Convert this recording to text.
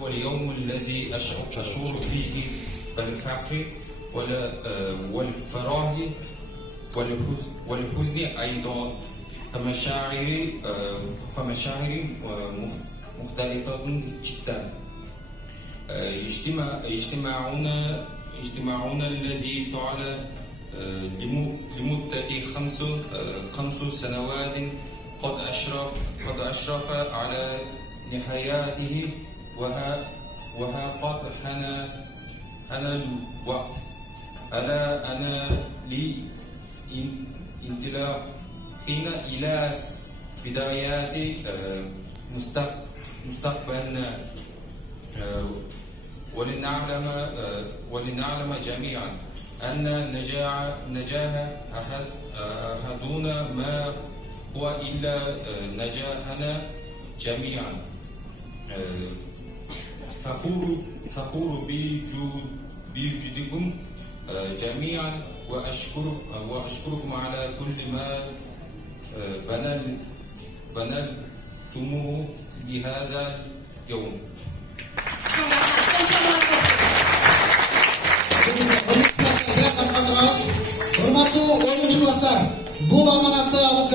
واليوم الذي أشعر فيه بالفخر والفرح والحزن أيضا، فمشاعري مختلطة جدا. اجتماعنا الذي طال لمدة 5 سنوات قد أشرف على نهايته، وها قد حان الوقت. ألا أنا انطلاقنا إلى بدايات مستقبلنا، ولنعلم جميعا أن نجاح أحدنا ما هو إلا نجاحنا جميعا. فخور بوجودكم جميعا، وأشكركم على كل ما بنلتموه لهذا اليوم. Hormatli o'yinchi do'stlar, bu omonatni olib